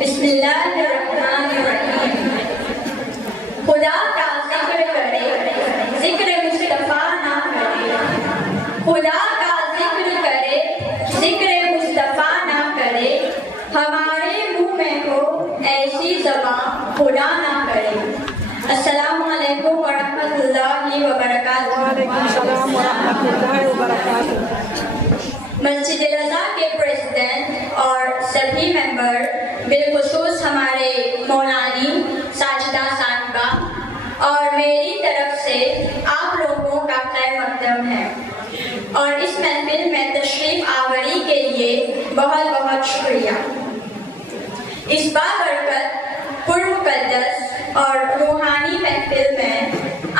بسم اللہ الرحمن الرحیم. خدا کا ذکر کرے ذکر مصطفیٰ نہ کرے. خدا کا ذکر کرے ذکر مصطفیٰ نہ کرے. ہمارے منہ میں ہو ایسی زبان خدا نہ کرے. السلام علیکم ورحمۃ اللہ وبرکاتہ. وعلیکم السلام ورحمۃ اللہ وبرکاتہ. مسجد رضا کے پریزیڈنٹ اور سبھی ممبر، بالخصوص ہمارے مولانی ساجدہ صاحبہ، اور میری طرف سے آپ لوگوں کا خیر مقدم ہے، اور اس محفل میں تشریف آوری کے لیے بہت بہت شکریہ. اس بابرکت پرمقدس اور روحانی محفل میں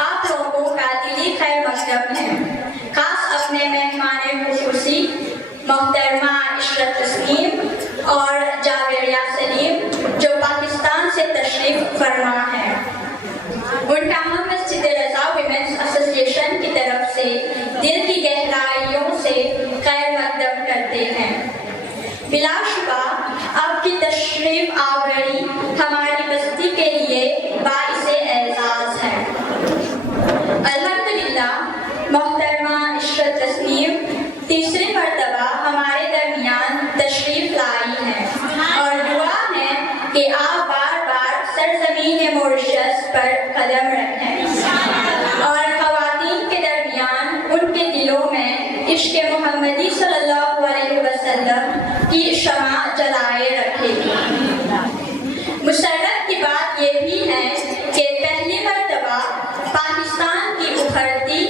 آپ لوگوں کا دلی خیر مقدم ہے. خاص اپنے مہمان خصوصی محترمہ عشرت تسنیم اور جاویریہ سلیم جو پاکستان سے تشریف فرما ہے. ان کا ہم مسجد رضا ویمنس ایسوسی ایشن کی طرف سے دل کی گہرائیوں سے خیر مقدم کرتے ہیں. بلا شبہ آپ کی تشریف آوری ہماری بستی کے لیے باعث اعزاز ہے. الحمدللہ محترمہ عشرت تسنیم تیسری مرتبہ ہمارے درمیان تشریف لائی ہیں، اور دعا ہے کہ آپ بار بار سرزمین مورشس پر قدم رکھیں اور خواتین کے درمیان ان کے دلوں میں عشق محمدی صلی اللہ علیہ وسلم کی شمع جلائے رکھیں. مسرت کی بات یہ بھی ہے کہ پہلی مرتبہ پاکستان کی ابھرتی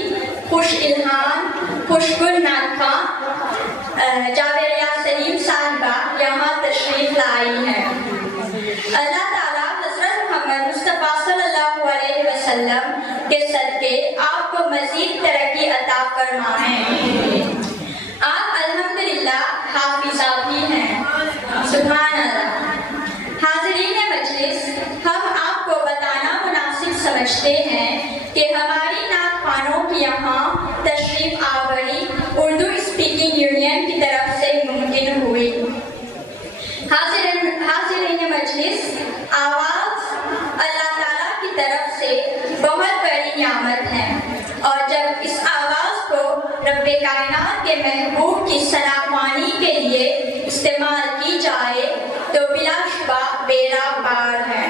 خوش الہام خوشگل ناطقہ جاویریہ سلیم صاحبہ یہاں تشریف لائی ہے. اللہ تعالیٰ حضرت محمد مصطفیٰ صلی اللہ علیہ وسلم کے صدقے آپ کو مزید ترقی عطا فرمائیں. آپ الحمدللہ حافظہ بھی ہیں. سبحان اللہ. حاضرین مجلس، ہم آپ کو بتانا مناسب سمجھتے ہیں کہ ہماری نعت خوانوں کی یہاں تشریف آوری اردو اسپیکنگ یونین کی طرف سے ممکن ہوئی. حاضرین مجلس، آواز اللہ تعالیٰ کی طرف سے بہت بڑی نعمت ہے، اور جب اس آواز کو رب کائنات کے محبوب کی ثناءخوانی کے لیے استعمال کی جائے تو بلا شبہ بیڑا پار ہے.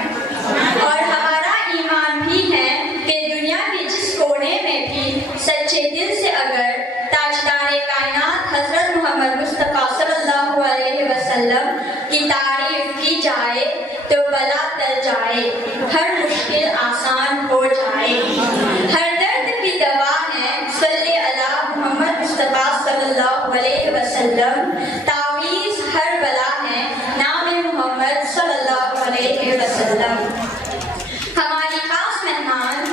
اور ہمارا ایمان بھی ہے کہ دنیا کے جس کونے میں بھی سچے دل سے اگر تاجدار کائنات حضرت محمد مصطفیٰ صلی اللہ علیہ وسلم کی تعریف کی جائے تو بلا ٹل جائے، ہر مشکل آسان ہو جائے. ہر درد کی دوا ہے صلی علی محمد مصطفیٰ صلی اللہ علیہ وسلم. تعویذ ہر بلا ہے نام محمد صلی اللہ علیہ وسلم. ہماری خاص مہمان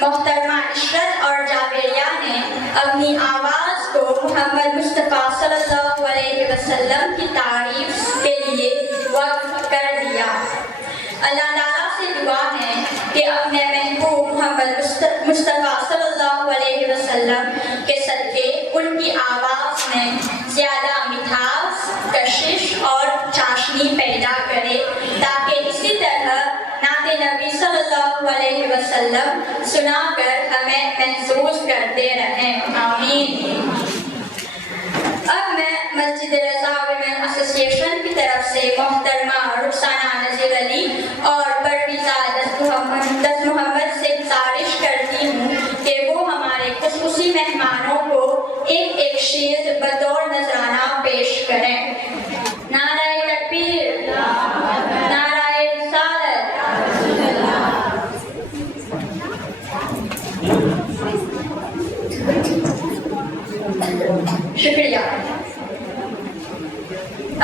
محترمہ عشرت اور جاویریہ نے اپنی آواز کو محمد مصطفیٰ صلی اللہ علیہ وسلم کی تعریف کے لیے وقف کر دیا. اللہ تعالیٰ سے دعا ہے کہ اپنے محبوب محمد مصطفیٰ صلی اللہ علیہ وسلم کے صدقے ان کی آواز میں زیادہ مٹھاس، کشش اور چاشنی پیدا کرے، تاکہ اسی طرح نعت نبی صلی اللہ علیہ وسلم سنا کر ہمیں محظوظ کرتے رہیں. آمین. اب میں مسجد رضا ویمن ایسوسی ایشن کی طرف سے محترمہ رخسانہ نذیر علی اور پرویزہ دست محمد سے گزارش کرتی ہوں کہ وہ ہمارے خصوصی مہمانوں کو ایک ایک شعر بطور نذرانہ پیش کریں. نعرہ تکبیر، نعرہ رسالت. شکریہ.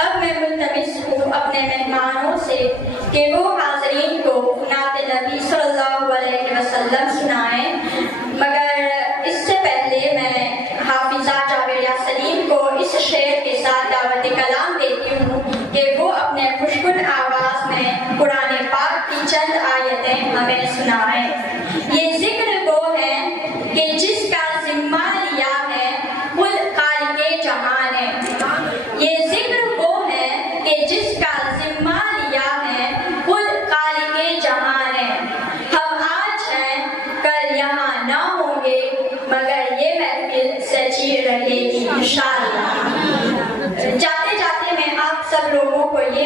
اب میں ملتمس ہوں اپنے مہمانوں سے کہ وہ حاضرین کو نعت نبی صلی اللہ علیہ وسلم سنائیں، مگر اس سے پہلے میں حافظہ جاویریہ سلیم کو اس شعر کے ساتھ دعوت کلام دیتی ہوں کہ وہ اپنے خوشگل آواز میں قرآن پاک کی چند آیتیں ہمیں سنائیں. یہ ذکر وہ ہے کہ جس کا ذمہ لیا ہے خود خالق جہاں نے. یہ ذکر وہ ہے کہ جس کا ذمہ لیا ہے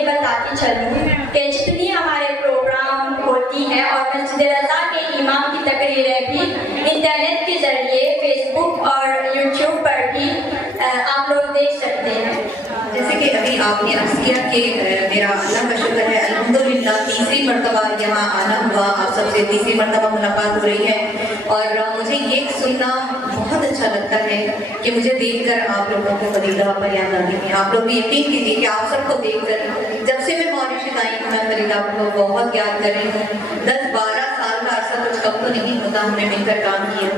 बताती चलूँ कि जितनी हमारे प्रोग्राम होती हैं और मस्जिद रज़ा के इमाम की तकरीरें भी इंटरनेट के ज़रिए फेसबुक और यूट्यूब पर भी आप लोग देख सकते हैं। जैसे कि अभी आपने अर्ज किया कि मेरा अल्लाह का शुक्र है अल्हम्दुलिल्लाह तीसरी मरतबा यहाँ आना हुआ, आप सबसे तीसरी मरतबा मुलाकात हो रही है और मुझे ये सुनना बहुत अच्छा लगता है कि मुझे देखकर आप लोगों को फरीदा पर याद आती है। आप लोग भी यकीन कीजिए कि आप सबको देखकर जब से मैं मॉरिशस आई हूँ मैं फरीदा को बहुत याद कर रही हूँ। 10-12 साल का अर्सा कुछ कम तो नहीं होता हमने मिलकर काम किया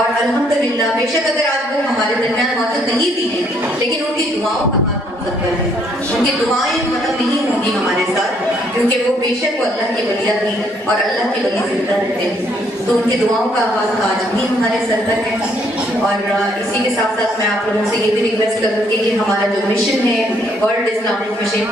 और अल्हम्दुलिल्लाह बेशक अगर आज वो हमारे दरमियान मौजूद नहीं भी है लेकिन उनकी दुआओं का हाथ हो सकता है, उनकी दुआएं खत्म नहीं होंगी हमारे साथ क्योंकि वो बेशक वो अल्लाह की वलिया थी और अल्लाह की वली जिंदा रहते हैं, तो उनकी दुआओं का आवाज़ आज भी हमारे सर पर है। और इसी के साथ साथ मैं आप लोगों से ये भी रिक्वेस्ट करूँगी कि हमारा जो मिशन है वर्ल्ड इस्लामिक मिशन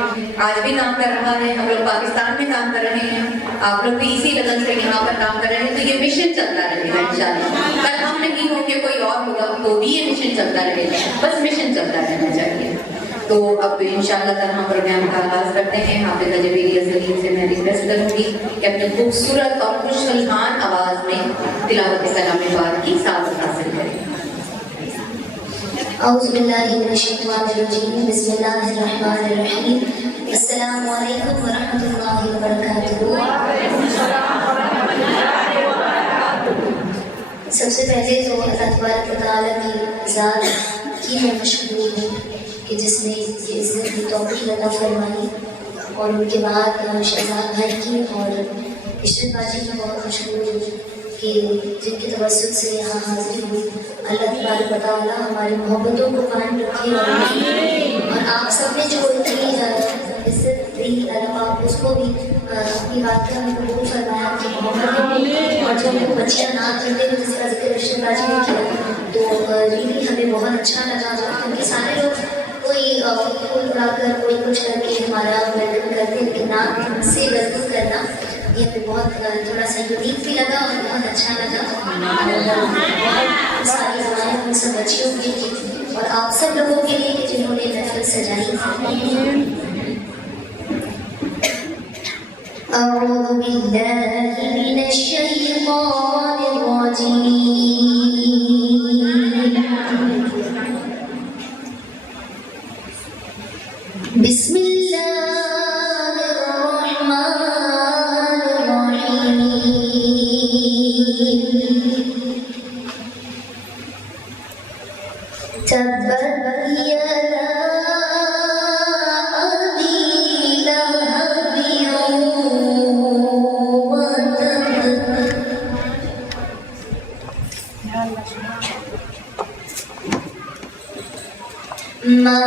आज भी काम कर रहा है, हम लोग पाकिस्तान में काम कर रहे हैं, आप लोग भी इसी लगन से यहाँ पर काम कर रहे हैं, तो ये मिशन चलता रहेगा इंशाल्लाह। कल हम नहीं होंगे कोई और होगा तो भी ये मिशन चलता रहेगा, बस मिशन चलता रहना चाहिए। तो अब इंशाअल्लाह ताला हम प्रोग्राम का आगाज़ करते हैं। हाफिज़ जबीर सलीम से मैं रिक्वेस्ट करूँगी कि अपने खूबसूरत और खुशहाल आवाज़ में तिलावत कलाम पाक की सादत हासिल करें। औज़ु बिल्लाहि मिनश शैतानिर रजीम, बिस्मिल्लाहिर रहमानिर रहीम, अस्सलामु अलैकुम व रहमतुल्लाहि व बरकातुहू। सबसे पहले तो अल्लाह तबारक व तआला की ज़ात की मैं मशकूर हूँ कि जिसने ये इज़्ज़त की तौफ़ीक़ अता फरमाई और उनके बाद शहज़ाद भाई की और इशरत बाजी की बहुत मशहूर हूँ कि जिनके तवस्सुल से यहाँ हाज़िर हुई। अल्लाह तबारक व तआला हमारी मोहब्बतों को कायम रखे और आप सब ने जो इतनी इज़्ज़त दी अल्लाह पाक उसको भी अपनी बात में कबूल फरमाया कि मोहब्बतें और जब वो बच्चियाँ नाच करते हुए जिसका जिक्र इशरत बाजी ने किया तो रियली हमें बहुत अच्छा लगा क्योंकि सारे लोग कोई फूल उड़ाकर कोई कुछ करके हमारा वेलकम करते हैं लेकिन नाम से वेलकम करना ये हमें बहुत थोड़ा सा यूनिक भी लगा और बहुत अच्छा लगा और बहुत सारी दुआएं उन सब बच्चियों के लिए और आप सब लोगों के लिए कि जिन्होंने महफिल सजाई। अऊज़ु बिल्लाहि मिनश शैतानिर रजीम, बिस्मिल्लाहिर रहमानिर रहीम, तब्बत यदा अबी लहबिन व तब, मा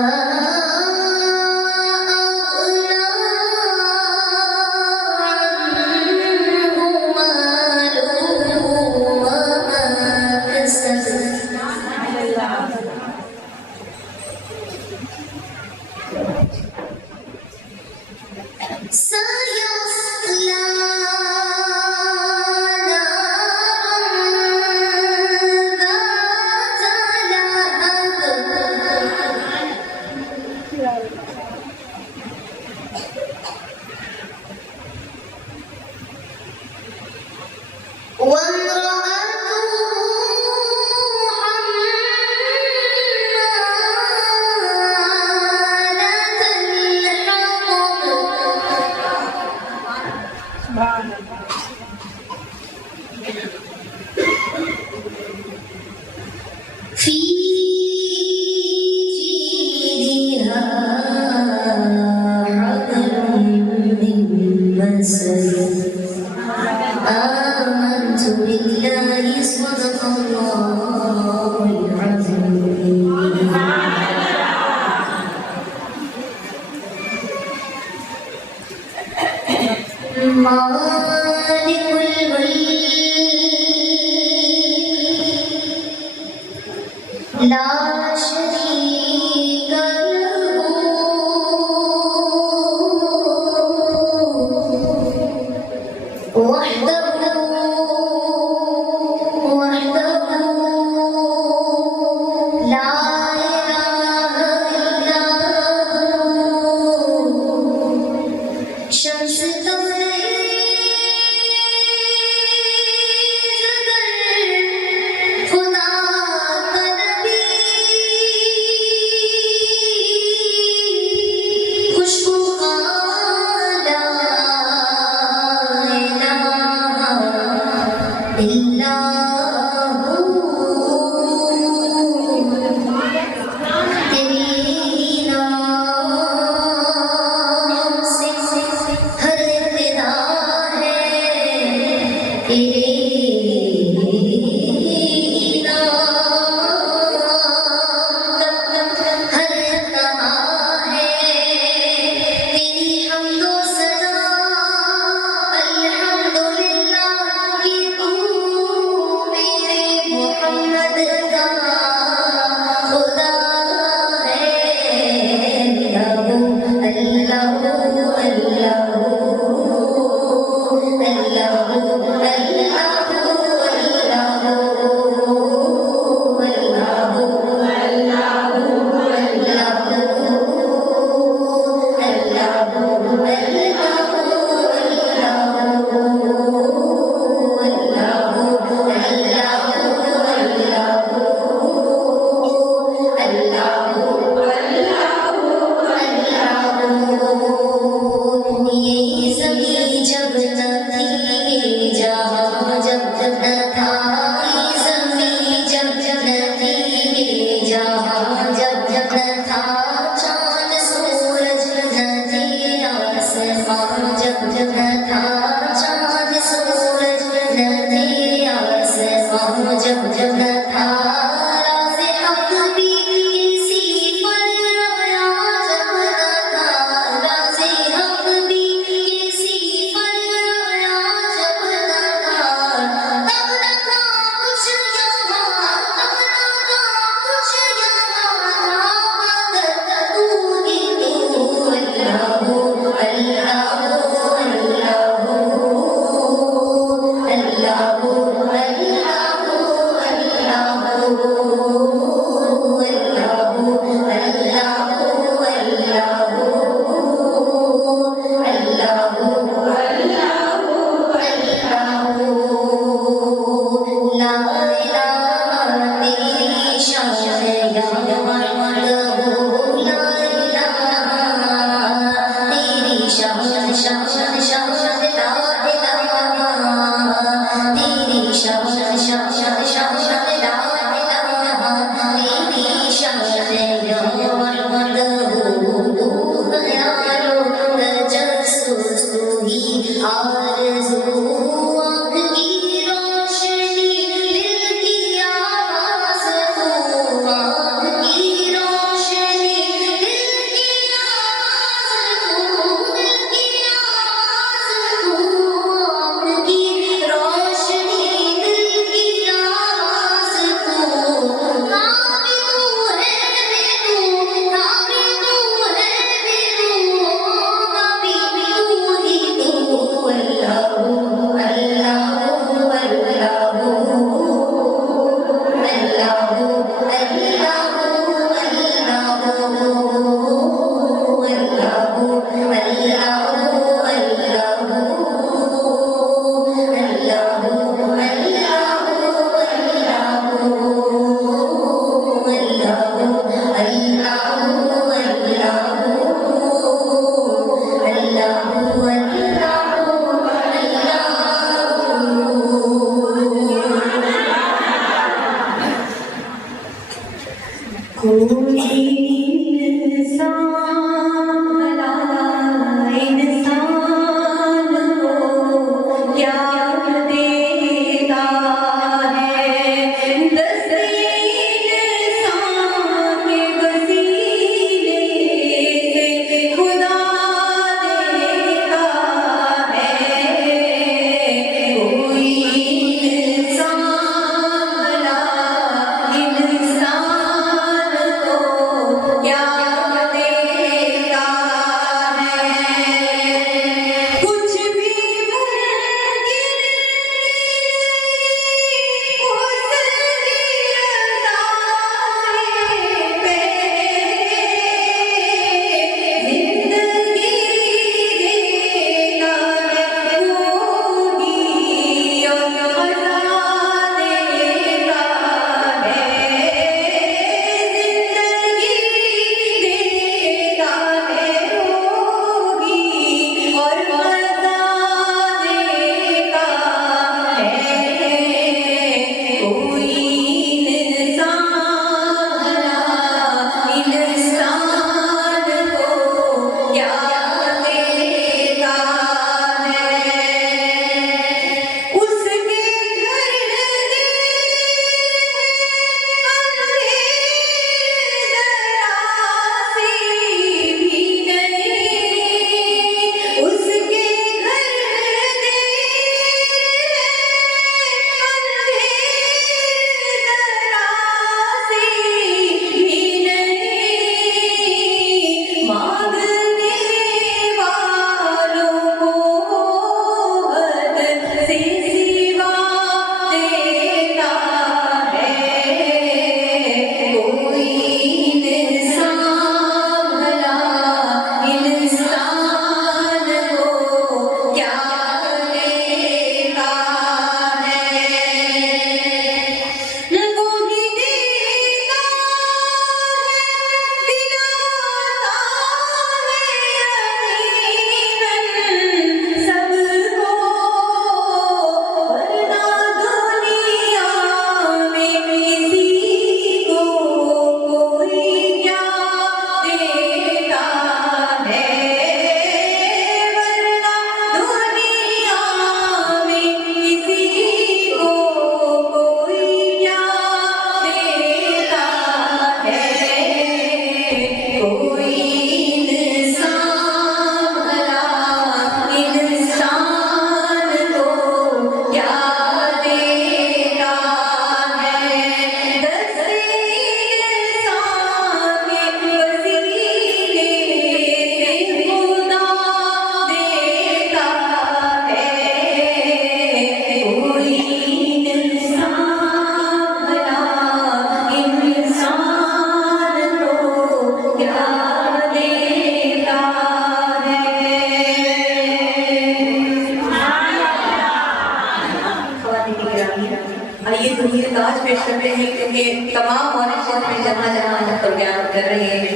पेश कर रहे हैं क्योंकि तमाम मॉरिशस में जहाँ जहाँ हम प्रोग्राम कर रहे हैं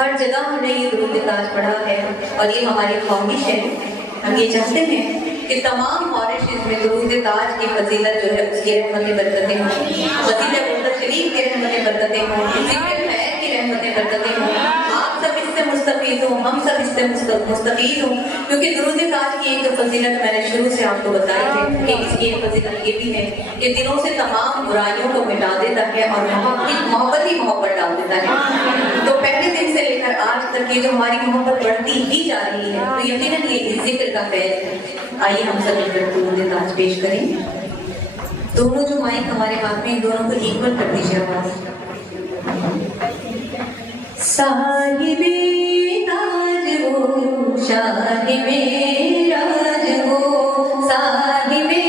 हर जगह हमने ये दुरूद ताज पढ़ा है और ये हमारी ख्वाहिश है। हम ये चाहते हैं कि तमाम मॉरिशस में दुरूद ताज की फजीलत जो है उसकी रहमतें बरकतें हों, फजीलत मुर्तज़ा शरीफ की रहमतें बरकतें हों, ज़िक्र खैर की रहमतें बरकतें हों, आप सब इससे मुस्तफीद हों, हम सब इससे मुस्तफीद हों। क्योंकि दुरूद ताज की एक फजीलत मैंने शुरू से आपको बताई है कि इसकी एक फजीलत ये भी है कि दिलों से तमाम बुराइयों को मिटा देता है और मोहब्बत ही मोहब्बत डाल देता है। तो पहले दिन से लेकर आज तक ये जो हमारी मोहब्बत बढ़ती ही जा रही है तो यकीनन ये इस जिक्र का फैज़ है। आइए हम सब मिलकर दुरूद ताज पेश करें। दोनों जो माइक हमारे हाथ में दोनों को इक्वल कर दीजिए आवाज़। साहिबे ताज वो शाहिबे राज वो, साहिबे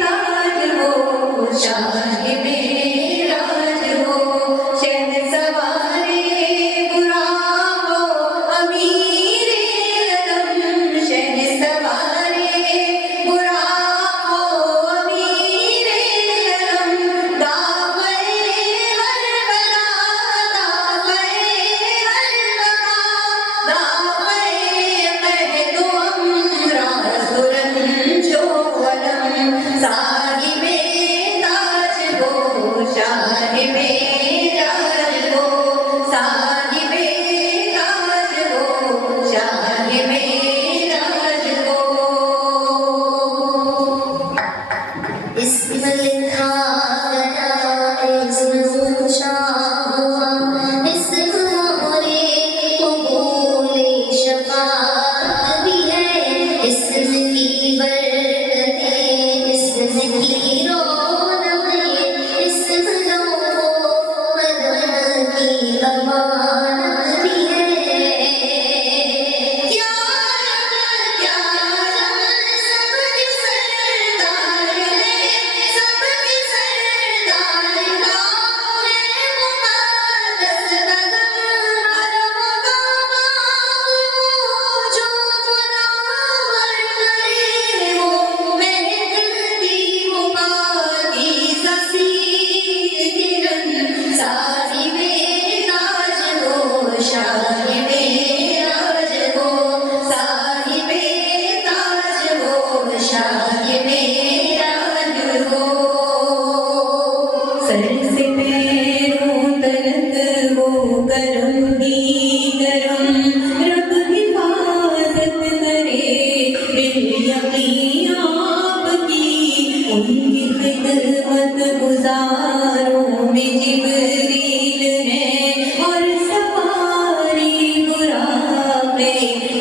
ताज वो शाहिबे राज वो, शहसवारे बुरा वो अमीरे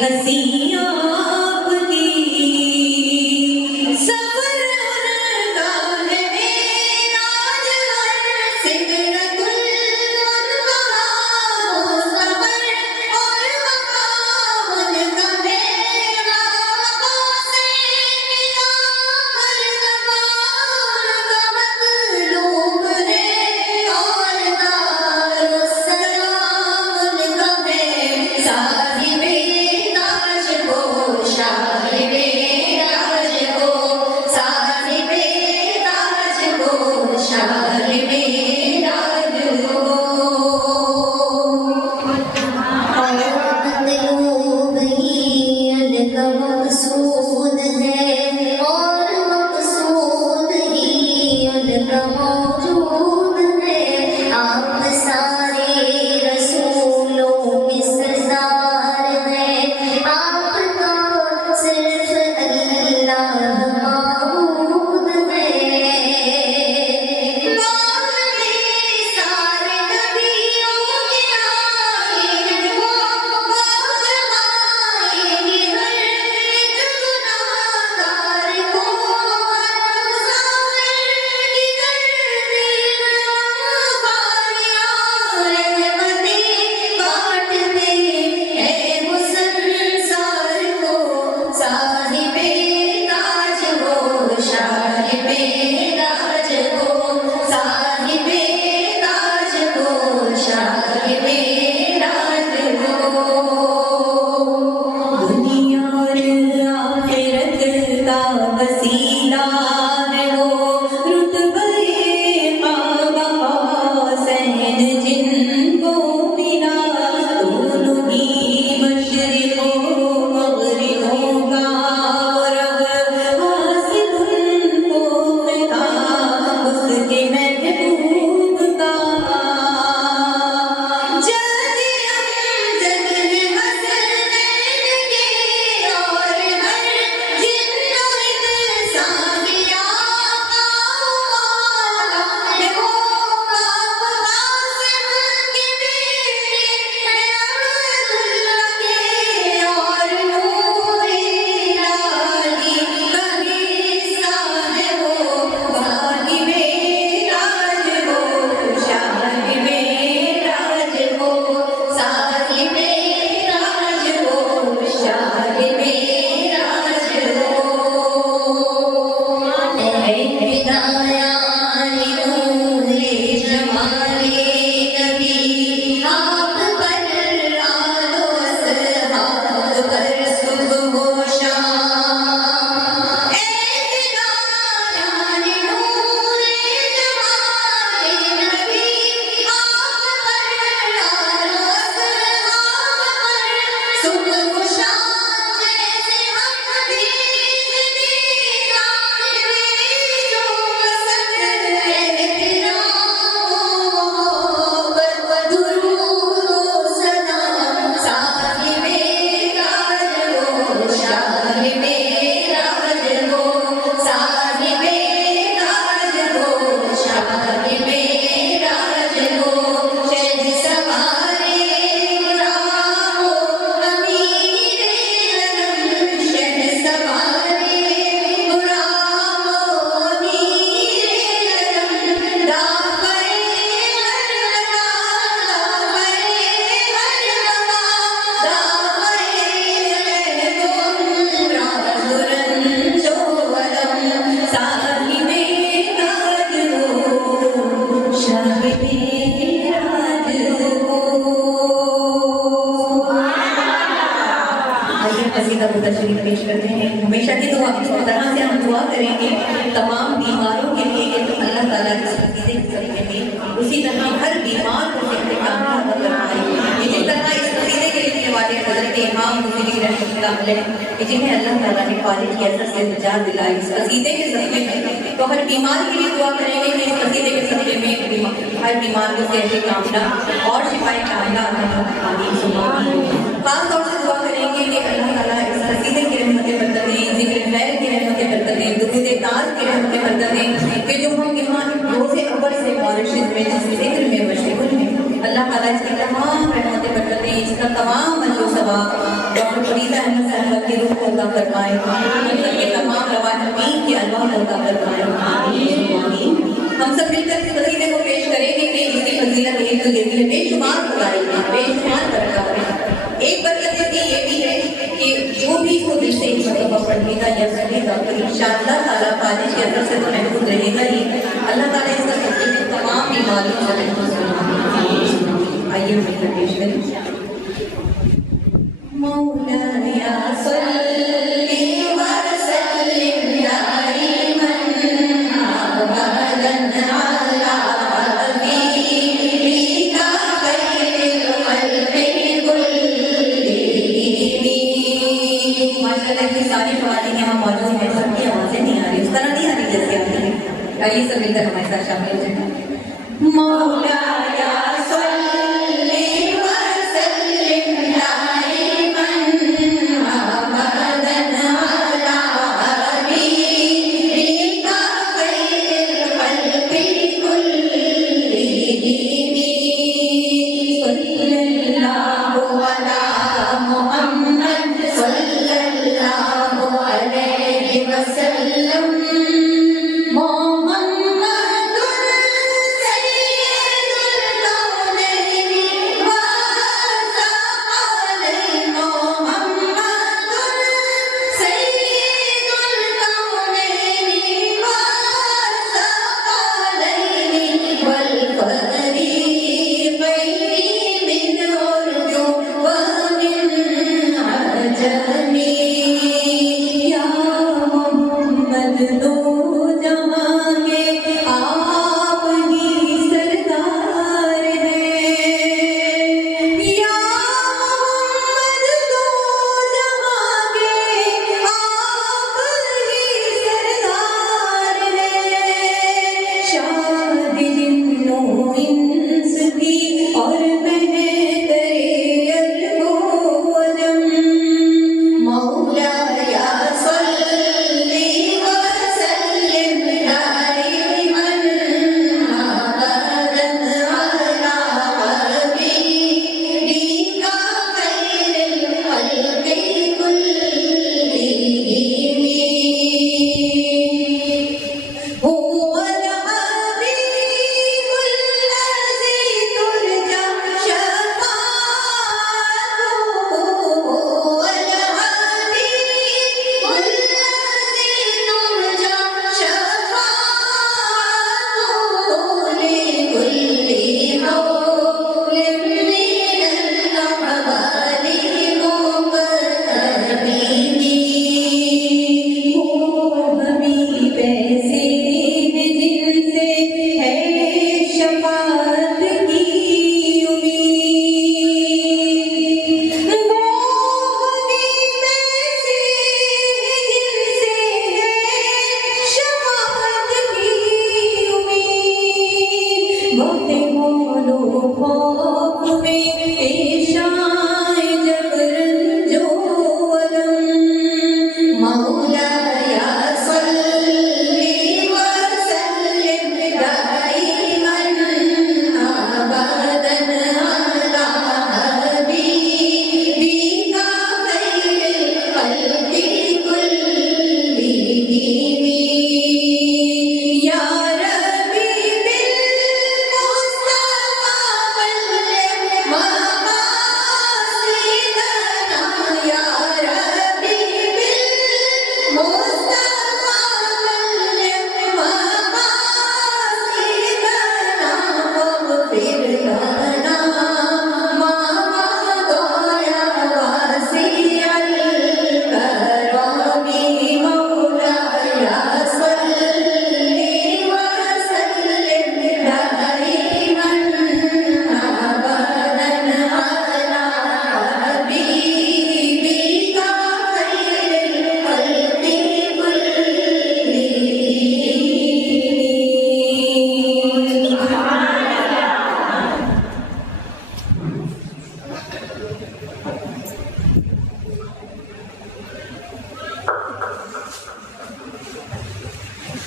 हंसी आपकी सफर उनका है मेरा जहर सिदरतुल मुनतहा वो सफर और मकाम उनका है राहों से मिला हर ज़बान का मतलूब है और दारुस्सलाम उनका है साहिबे ताज को शाहिबे ताज को साहिबे ताज को शाहिबे ताज को मतलूब ही उनका मकसूद है और मकसूद ही उनका मौजूद है आप सारे रसूलों के सरदार हैं आपका सिर्फ अल्लाह माबूद है बाग में सारे नबियों के आए हैं वो बाज आएंगे हर एक गुनाहगार को मुसाफिर की धरती रहमतें बांटते हैं वो संसार को साहिबे ताज हो शाहिबे ताज हो साहिबे ताज हो शाहिबे ताज हो दुनिया और आखिरत का वसीला है वो रुतबे आगा हसैन जिनको मिला दोनों ही मशरिकों मगरिबों का रब हासिल उनको मिला उसके महबूब का जद अमजद है हसनैन के और हर जिन्नो इंसान के आका वाला है वो बाप कासिम के बेटे है अब्दुल्ला के और नूरे लाली का हिस्सा है वो साहिबे ताज हो शाहिबे ताज हो साहिबे ताज हो शाहिबे ताज हो ऐ हिदायात नूरे जमाले नबी आप पर आलो असहाब पर सुबह व शाम ऐ हिदायात नूरे जमाले नबी आप पर आलो असहाब पर सुबह व शाम जैसे हम भेज दीदार भेजो पसंद है मोहब्बत दुरूद व सलाम साहिबे ताज हो शाहिबे ताज हो साहिबे ताज हो शाहिबे ताज हो शहद सवारे गुलामो अमीरे अलम शहद सवारे गुलामो अमीरे अलम दाफरे हर लगा दाफरे हर लगा दाफरे महबूब जो अलम साहिबे ताज हो शाहिबे ताज हो आइए कसीदा बुर्दा शरीफ पेश करते हैं हमेशा की दुआ इस तरह से हम दुआ करेंगे तमाम बीमारों के लिए कि अल्लाह ताला इस कसीदे के जरिए में उसी तरह हर बीमार को सेहत कामयाब फरमाए कि जिस तरह इस कसीदे के लिखने वाले हज़रत इमाम बुज़ीरी रहमतुल्लाह अलैह कि जिन्हें अल्लाह ताला ने फारिग की असर से निजात दिलाई इस कसीदे के जरिए में तो हर बीमार के लिए दुआ करेंगे कि इस कसीदे के जरिए में हर बीमार को सेहत कामयाब और शिफाए कामयाब अता फरमाए खास तौर से दुआ करेंगे कि अल्लाह ताला इस कसीदे की रहमतें बरकतें ज़िक्र खैर की रहमतें बरकतें दुरूद ताज की रहमतें बरकतें कि जो हम यहाँ रोज़े अव्वल से मॉरिशस में जिस ज़िक्र में मशगूल हैं अल्लाह ताला इसकी तमाम रहमतें बरकतें इसका तमाम अजर सवाब डॉक्टर फरीद फरीदा अहमद साहब की रूह को अता फरमाए, हम सब के तमाम रवानीन के अल्लाह को अता फरमाए, आमीन। हम सब मिलकर इस कसीदे को पेश करेंगे कि इसकी फजीलत एक तो देती है बेशुमार खुदाई है, बेशुमार बरकत है। एक बरकत इसकी ये भी है कि जो भी इसको दिल से एक मरतबा पढ़ेगा या सुनेगा तो इंशाअल्लाह ताला फाजिश के असर से तो महफूज रहेगा ही, अल्लाह ताला इसका सबके तमाम बीमारियों से महफूज रहेगा। आइए मिलकर पेश करें। मौलाया सल्ली व सल्लिम दाइमन अबदन अला हबीबिका खैरिल खल्क़ि कुल्लिहिम। माशाअल्लाह की सारी ख़वातीन यहाँ मौजूद हैं, सबकी आवाज़ें नहीं आ रही, उस तरह नहीं आ रही जैसे आती है। आइए सब मिलकर हमारे साथ शामिल हो जाएं। मौलाया सल्ली व सल्लिम दाइमन अबदन अला हबीबिका खैरिल खल्क़ि कुल्लिहिम। सल्लल्लाहु अला मुहम्मद सल्लल्लाहु अलैहि वसल्लम।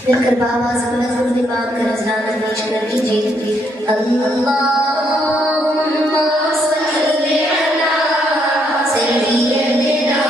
मिलकर बाबा से बात कर नजराना पेश कर लीजिए। अल्लाहुम्मा सल्ली अला सय्यिदना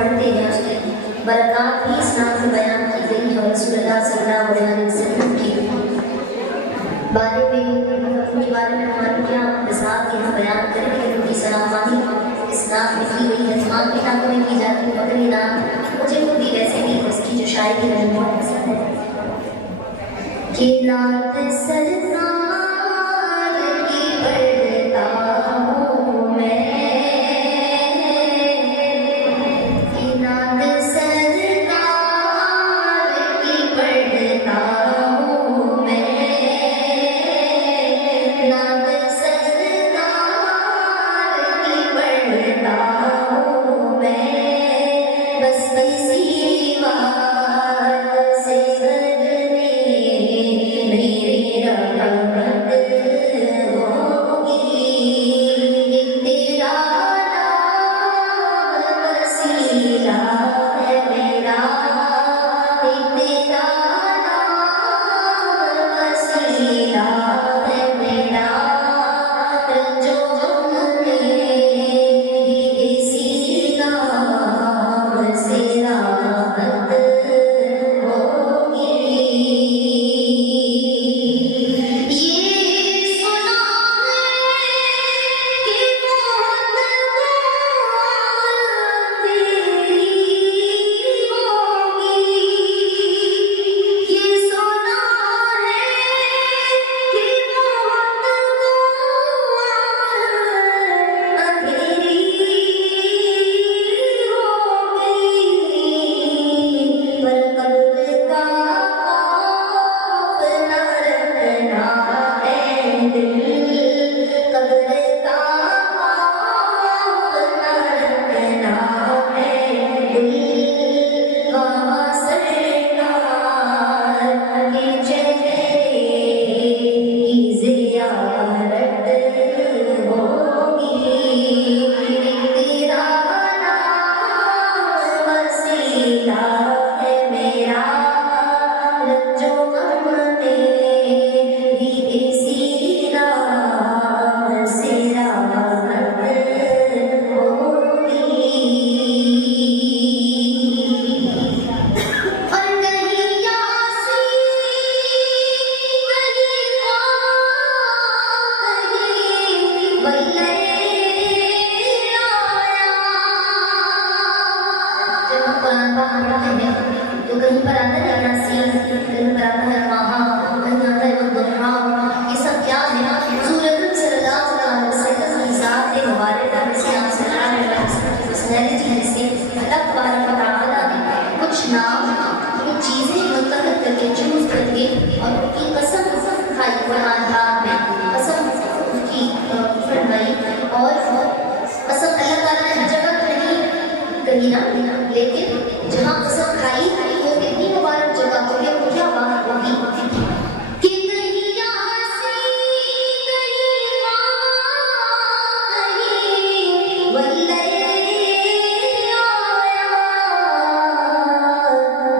पढ़ते हैं उसके बरक़ात भी इस्लाम में बयान की गई है। रसूलुल्लाह सल्लल्लाहु अलैहि वसल्लम के बारे में उनके बारे में हमारे क्या मिसाल यहाँ बयान करेंगे, उनकी सलामानी इस्लाम में की गई है, तमाम किताबों में की जाती है, मगर ये नाम मुझे खुद भी वैसे भी उसकी जो शायरी है बहुत पसंद है कि नात सरकार की पढ़ता हूँ मैं, कि नात सरकार की पढ़ता हूँ मैं, नात सरकार की पढ़ता हूँ मैं, बस इसी बात से घर में मेरी रहमत होगी। तेरा नाम वसीला है मेरा, तेरा नाम वसीला है मेरा, जो इसी नाम से राहत होगी। ये सुना है कि मौत तेरी होगी, ये सुना है कि मौत अंधेरी होगी, पर कब्र का खौफ न रखना है दिल, कब्र का खौफ न रखना है दिल, वहाँ सरकार के चेहरे की ज़ियारत होगी। तेरा नाम वसीला है मेरा, रंजो गम में भी इसी नाम से राहत होगी। और कहीं यासीन, कहीं कहीं वल्लैल आया। जब हम कुरान पाक पढ़ते हैं तो कहीं पर आता है यासीन, कहीं पर आता है माहा, कहीं आता है वद्दुहा। ये सब क्या है? सूरत सल्लल्लाहु अलैहि वसल्लम की ज़ात मुबारक से आप सल्लल्लाहु अलैहि वसल्लम की पर्सनैलिटी से अल्लाह तबारक व तआला ने कुछ नाम, कुछ चीज़ें मुंतखब करके चूज करके और उनकी कसम खाई कुरान पाक में, कसम उनकी फरमाई। और कसम अल्लाह ताला ने हर जगह कही ना, लेकिन जहाँ कसम खाई वो कितनी मुबारक जगह होगी, वो क्या बात होगी कि कहीं यासीन, कहीं माहा, कहीं वल्लैल आया,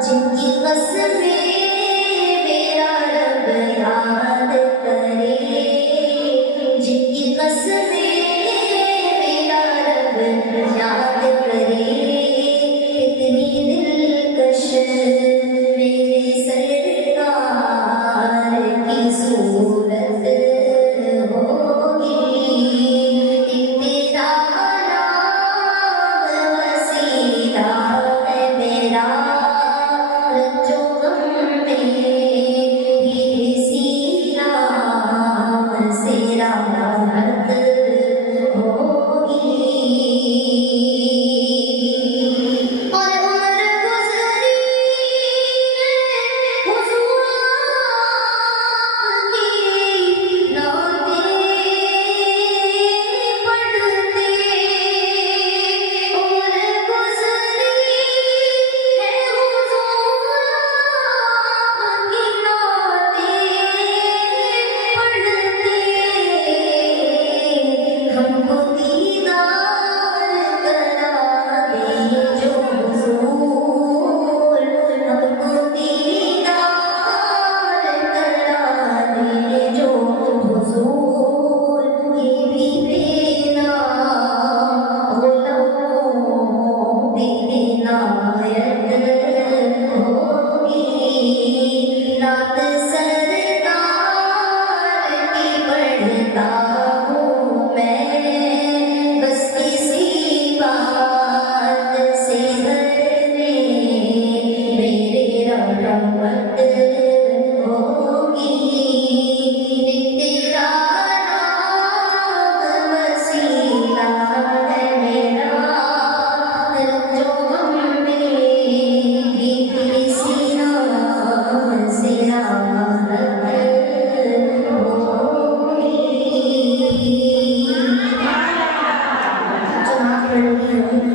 जिनकी कसमें मेरा रब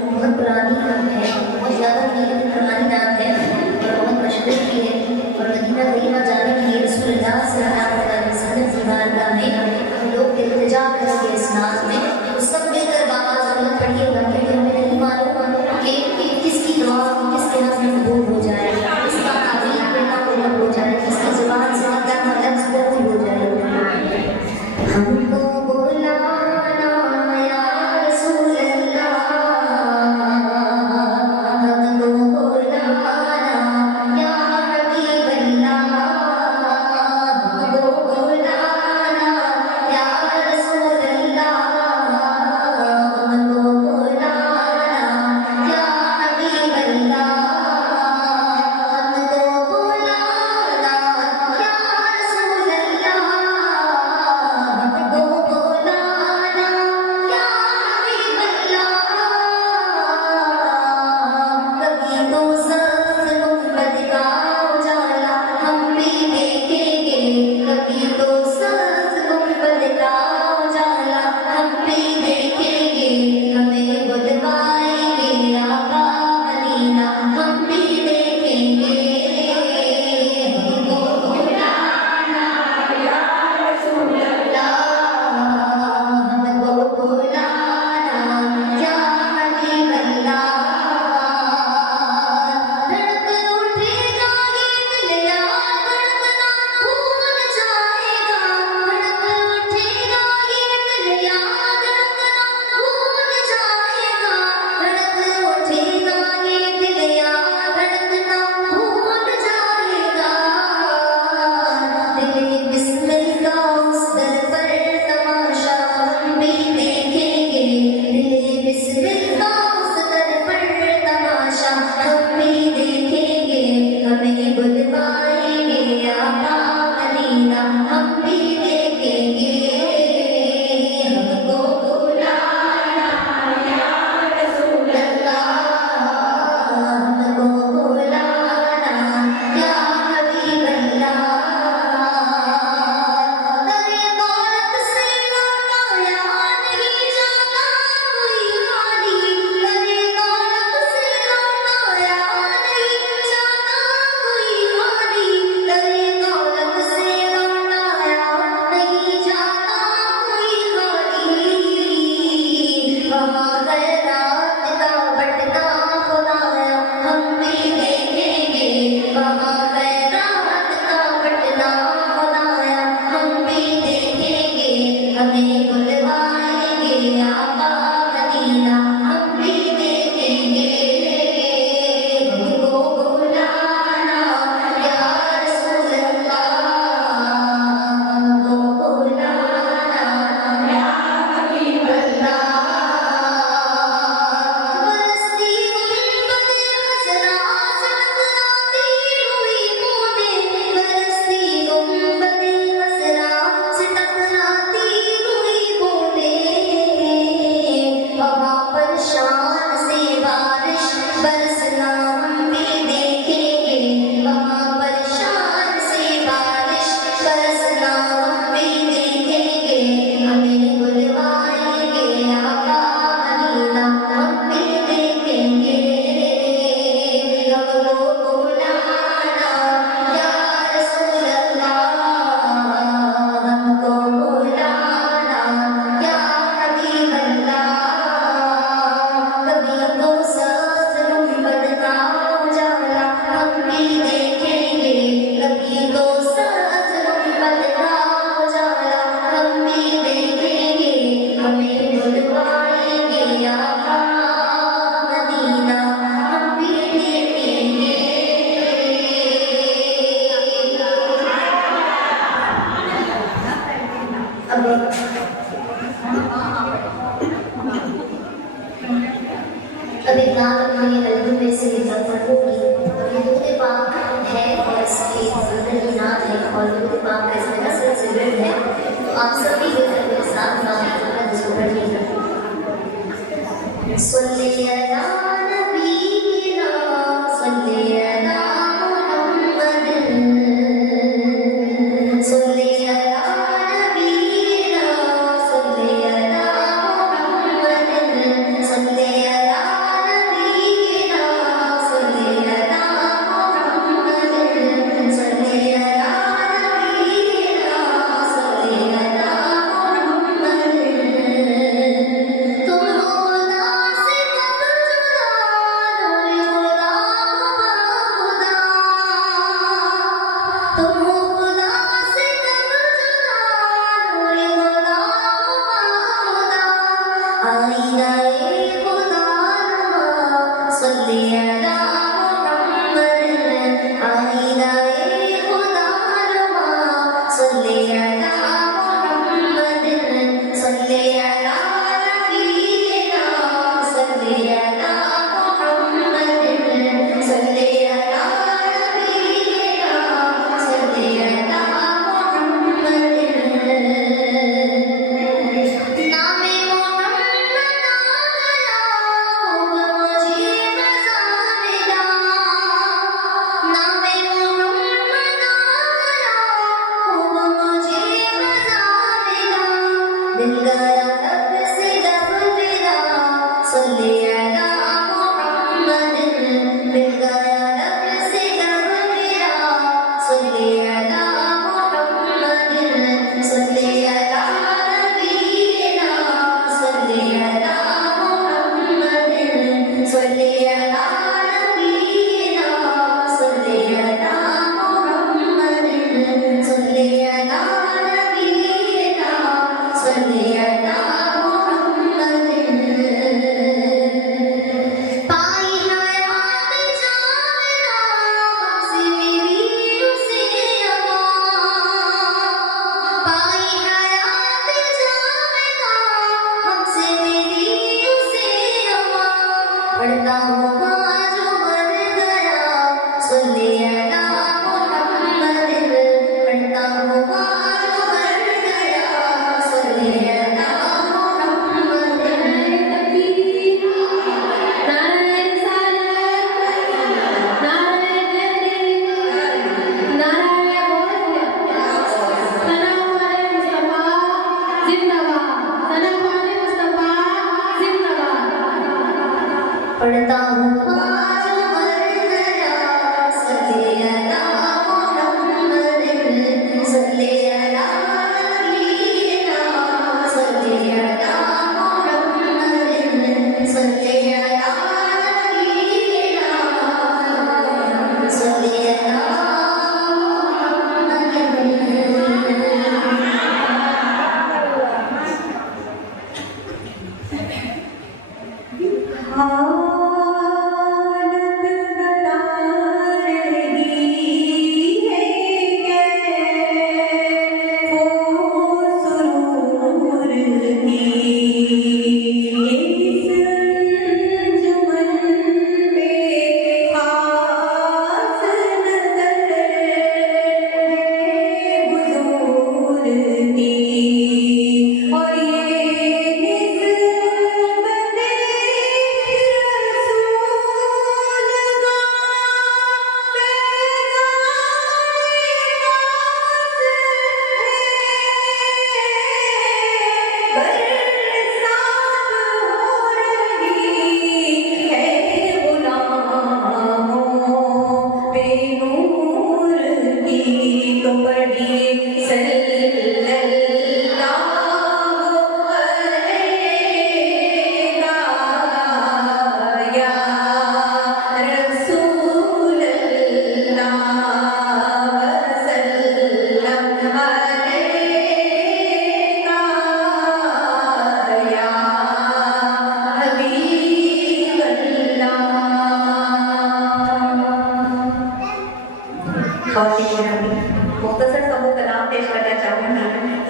बहुत पुरानी नाम है, बहुत ज़्यादा नहीं लेकिन पुरानी नाम है और बहुत मशहूर भी है। और मदीना तय्यबा जाने के लिए रसूलुल्लाह सल्लल्लाहु अलैहि वसल्लम की बारगाह में हम लोग इल्तिजा करेंगे इस नाज में। तो सब मिलकर बाबा ज़रूर पढ़िएगा क्योंकि हमें नहीं मालूम कि किसकी दुआ किसके हाथ में कबूल हो जाए, किसका ताबीर करना कबूल हो जाए, किसकी ज़ुबान से निकलना लफ्ज़ कबूल हो जाए। हमको बुलाना या रसूल अल्लाह, हमको बुलाना या हबीब अल्लाह, हमको बुलाना या रसूल अल्लाह, हमको बुलाना या हबीब अल्लाह, हमको बुलाना या रसूल अल्लाह, हमको बुलाना या हबीब अल्लाह। कभी तो सख्त गुंबद का उजाला हम भी देखेंगे, कभी तो सख्त गुंबद का उजाला हम भी देखेंगे। हमें बुलवाएंगे आका मदीना हम भी देखेंगे। हमको बुलाना या रसूल अल्लाह, हमको बुलाना या हबीब अल्लाह। धड़कन उठेगा ये दिल यार धड़कना भूल जाएगा, धड़कन उठेगा ये दिल यार धड़कना भूल जाएगा, धड़कन उठेगा ये दिल यार धड़कना भूल जाएगा। दिल बिस्मिल का उस दर पर तमाशा हम भी देखेंगे, दिल बिस्मिल का उस दर पर तमाशा हम भी देखेंगे। हमें बुलवाएंगे आका मदीना हम भी देखेंगे। हमको बुलाना या रसूल अल्लाह, हमको बुलाना या हबीब अल्लाह। दरे दौलत से लौटा यार नहीं जाता कोई खाली, दरे दौलत से लौटा यार नहीं जाता कोई खाली, दरे दौलत से लौटा यार नहीं जाता कोई खाली। वहाँ खैरात का बटना खुदाया हम भी देखेंगे, वहाँ खैरात का बटना खुदाया हम भी देखेंगे। हमें बुलवाएंगे आका मदीना हम भी देखेंगे। हमको बुलाना या रसूल अल्लाह, हमको बुलाना या हबीब अल्लाह। बरसती गुंबद खज़रा से टकराती हुई बूंदें, बरसती गुंबद खज़रा से टकराती हुई बूंदें। वहाँ पर शान से बारिश बरसना हम भी देखेंगे, वहाँ पर शान से बारिश बरसना हम भी देखेंगे। हमें बुलवाएंगे आका मदीना हम भी देखेंगे। हमको बुलाना या रसूल अल्लाह, हमको बुलाना या हबीब अल्लाह। कभी तो सख्त गुंबद का उजाला हम भी देखेंगे, कभी तो सख्त गुंबद का उजाला हम भी देखेंगे। हमें बुलवाएंगे आका मदीना हम भी देखेंगे। अब एक नात अपने हल्दू में से पढ़ूंगी और ये दूध पाक है और इसके अंदर की नात है और दूध पाक का इसमें नस्ल से विरद है। तो आप सभी मिलकर मेरे साथ नात को पढ़िएगा। सल्ले अला नबीना सल्ले अला मुहम्मद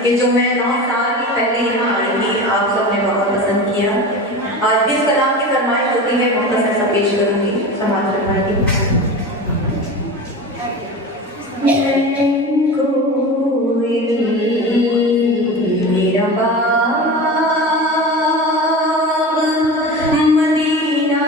کہ جو میں 9 سال کی پہلے یہاں آئی تھی آپ سب نے بہت پسند کیا. آج جس کلام کی فرمائش ہوتی ہے مختصر سا پیش کروں گی, سماعت فرمائیے. میرا باغ مدینہ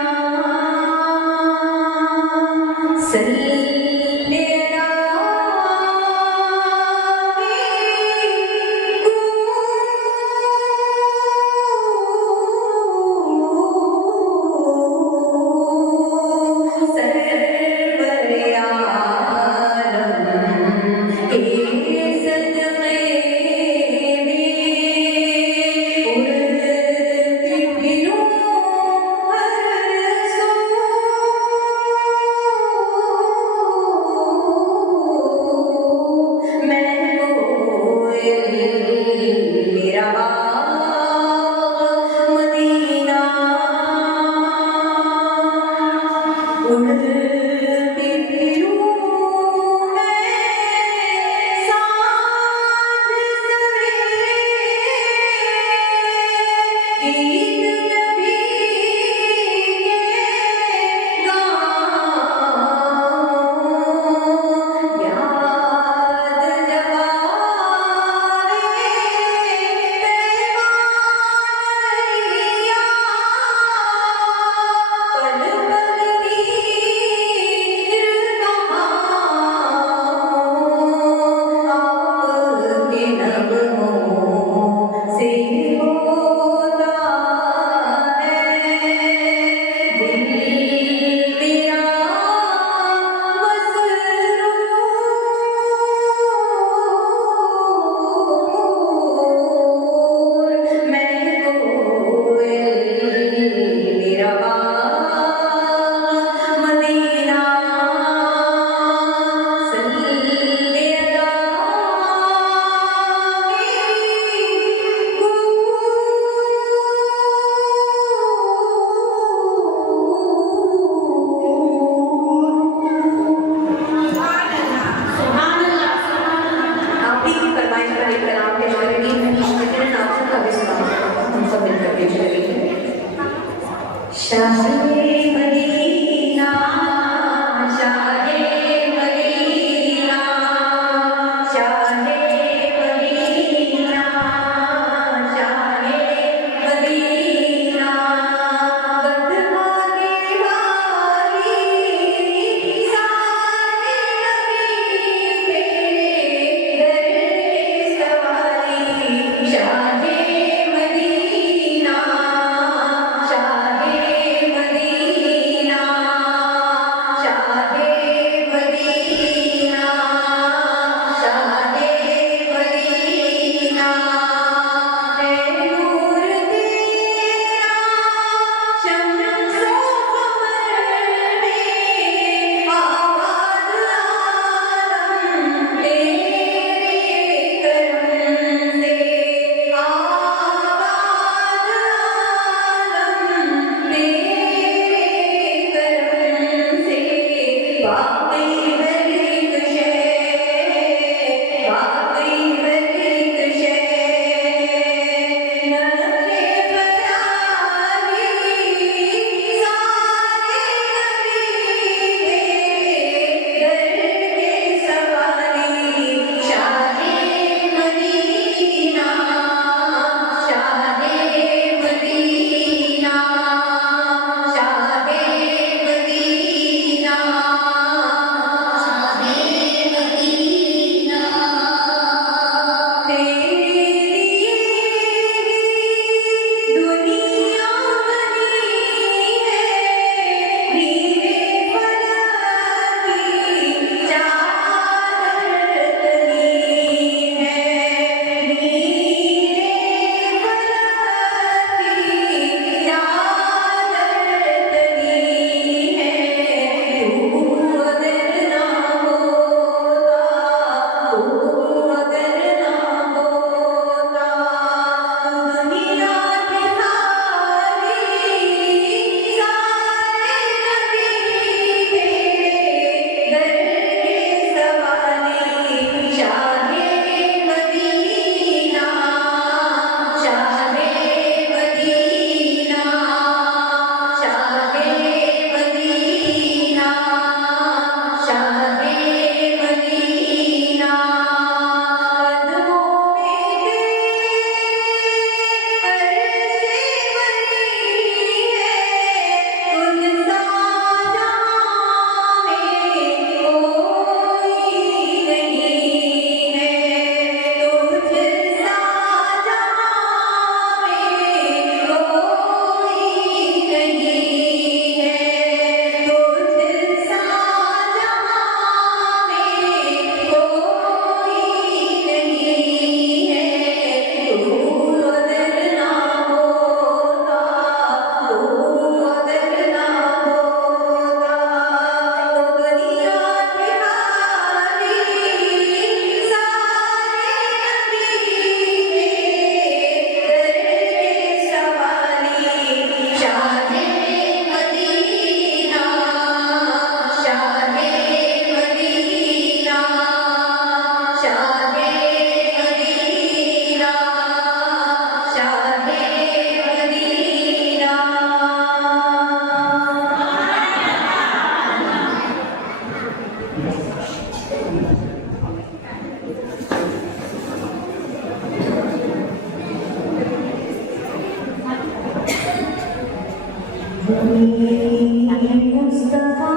मुस्तफा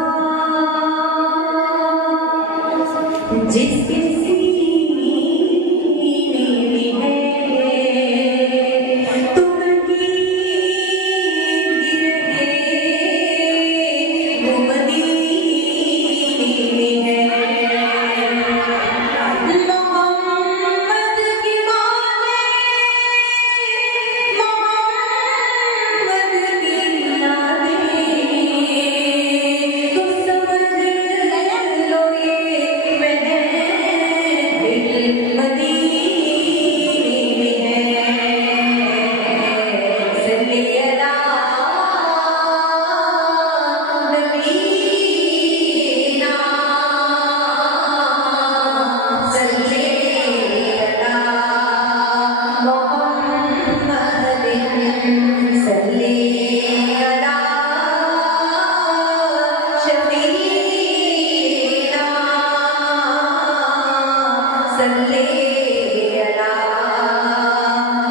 जिसके सीने में है तुमकी गिरहे वो मदीने में है मोहम्मद की माने मोहम्मद की यादें तो समझ लो ये महफिल मदीने में है सल्ली अला नबीना सल्ली अला मुहम्मदिन सल्ली अला शफीना सल्ली अला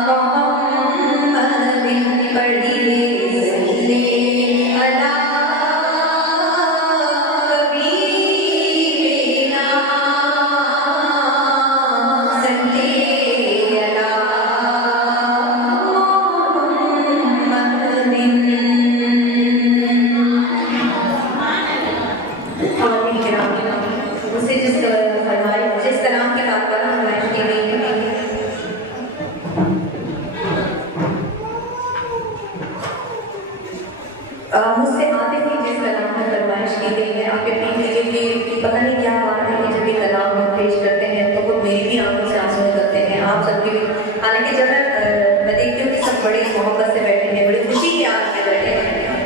मुहम्मदिन पढ़िए सल्ली अला हबीबना सल्ली अला मुहम्मदिन। उसे जिस कलाम के बात पर फरमाइश की गई है मुझसे आते ही जिस कलाम में फरमाइश की गई है आप यकीन कीजिए कि पता नहीं क्या बात है कि जब ये कलाम हम पेश करते हैं तो वो मेरी भी आंखों से आंसू निकलते हैं आप सबके भी। हालांकि जब मैं देखती हूँ कि सब बड़ी मोहब्बत से बैठे हैं बड़ी खुशी के आज से बैठे हैं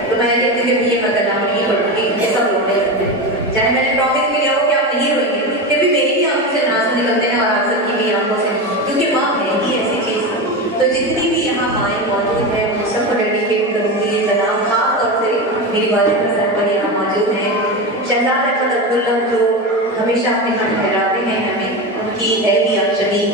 तो मैं कहती हूँ कि भैया मैं कलाम नहीं पढ़ूंगी ये सब रोने लगते हैं चाहे मैंने प्रॉमिस भी लिया हो कि आप नहीं रोएंगे फिर भी मेरी भी आंखों से आंसू निकलते हैं और आप सबकी भी आंखों से क्योंकि माँ है ही ऐसी चीज़। तो जितनी भी यहाँ माएँ मौजूद हैं उन सबको डेडिकेट करूँगी ये कलाम खास तौर से मेरी वालिदा सर पर यहाँ मौजूद हैं शहजाद अहमद अब्दुल्ला जो हमेशा अपने घर ठहराते हैं हमें उनकी अहलिया शबीब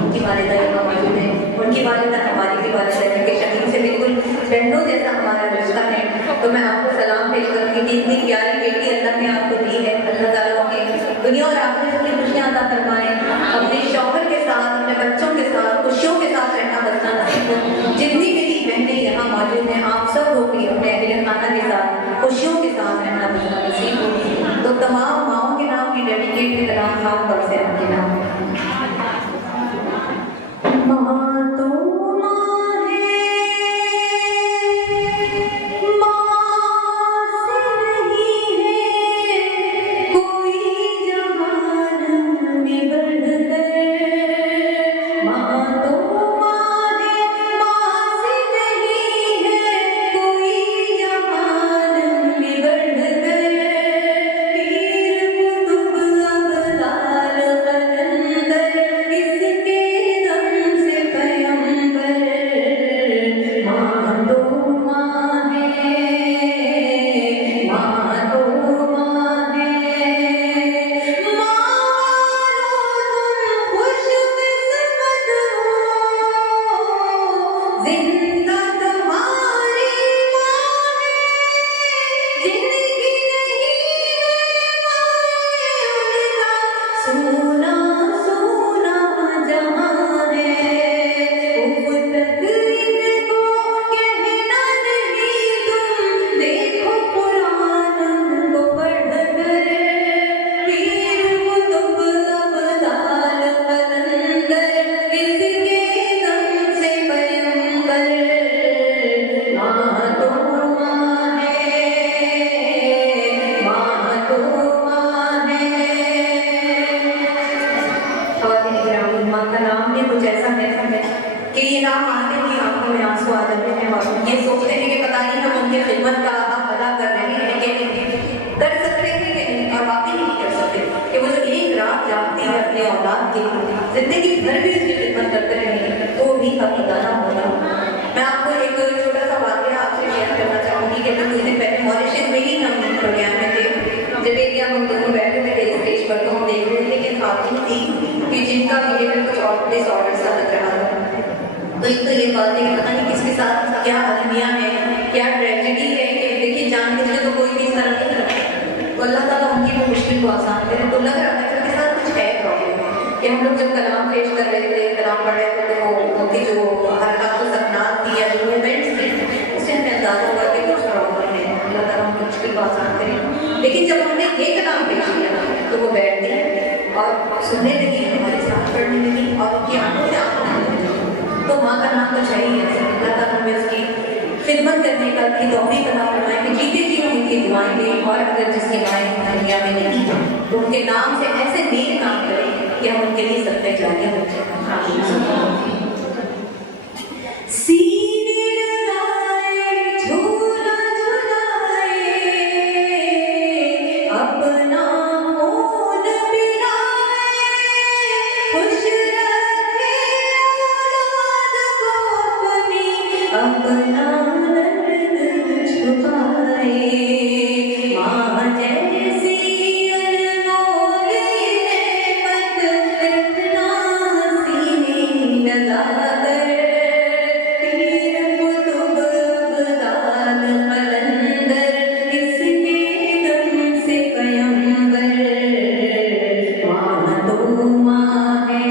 उनकी वालिदा यहाँ मौजूद है उनकी वालिदा हमारी भी वालिदा है कि शबीब से बिल्कुल बहनों जैसा हमारा रिश्ता है। तो मैं आपको सलाम पेश करूँगी कि इतनी प्यारी बेटी अल्लाह ने आपको दी है अल्लाह ताला के दुनिया और आखिरत की खुशियाँ अता फरमाए अपने शौहर के साथ अपने बच्चों के साथ खुशियों के साथ रहना बसना नसीब हो। जितनी मेरी बहनें यहाँ मौजूद हैं आप सब को भी अपने अहले खाना के साथ खुशियों के साथ रहना बसना नसीब हो। तो तमाम माओं के नाम की डेडिकेट के कलाम खास तौर से आपके नाम माँ तो माँ है माँ से नहीं है कोई जहान में बढ़कर माँ तो माँ है माँ से नहीं है कोई जहान में बढ़कर पीर कुतुब अब्दाल कलंदर किसके दम से पैगंबर माँ तो माँ है माँ तो माँ है मानो तुम खुशकिस्मत हो जिंदा तुम्हारी माँ है जिंदगी नहीं है माए उनका सोना सोना जहाँ है उफ तक इनको कहना नहीं तुम देखो कुरान को पढ़कर पीर कुतुब अब्दाल कलंदर किसके दम से पैगंबर माँ तो माँ है माँ तो माँ है। ख़वातीन किराम माँ का नाम भी कुछ ऐसा है कि ये नाम आते ही आंखों में आंसू आ जाते हैं और ये सोचते हैं कि पता नहीं हम उनकी खिदमत का हक अदा कर रहे हैं कि नहीं कर सकते हैं कि नहीं और वाकई नहीं कर सकते कि वो जो एक रात जागती है अपने औलाद के लिए जिंदगी भर भी उसकी खिदमत करते रहेंगे तो वो भी हक अदा ना होगा। मैं आपको एक छोटा सा वाक़या आपसे शेयर करना चाहूँगी कि अभी कुछ दिन पहले मॉरिशस में ही हम प्रोग्राम में थे जब एक हम दोनों बैठे हुए थे स्टेज पर तो हम देख रहे थे कि खातून थी कि जिनका बिहेवियर कुछ और डिसऑर्डर सा लग रहा था। तो एक तो ये बात है कि पता नहीं किसके साथ क्या अलमिया है क्या ट्रेजेडी है कि देखिए मुश्किल को आसान करे। तो लग रहा था कि उनके साथ कुछ है प्रॉब्लम कि हम लोग जब कलाम पेश कर रहे थे, कलाम पढ़ रहे थे, तो वो उनकी जो हरकत सकनात थी या जो मूवमेंट्स थे, उससे हमें अंदाजा हुआ कि कुछ प्रॉब्लम है, अल्लाह ताला उनकी मुश्किल को आसान करे। लेकिन जब हमने ये कलाम पेश किया तो वो बैठ गई और सुनने लगी, हमारे साथ पढ़ने लगी और उनकी आंखों से आंखें आने लगी। तो माँ का नाम तो चाहिए, अल्लाह ताला हमें उसकी खिदमत करने का की तौफीक अता फरमाए कि जीते जी उनकी दुआएं लें, और अगर जिसकी माएँ दुनिया में नहीं है तो उनके नाम से ऐसे नेक काम करें कि हम उनके लिए सबसे जारिया हो जाए। सीने लगाए झूला झुलाए, अपना मोन पिलाए, खुश रखे औलाद को अपनी, अपना दर्द छुपाए। माँ जैसी अनमोल नेमत रखना सीने लगा कर, पीर कुतुब अब्दाल कलंदर, इसके दम से पैगंबर। माँ तो माँ है,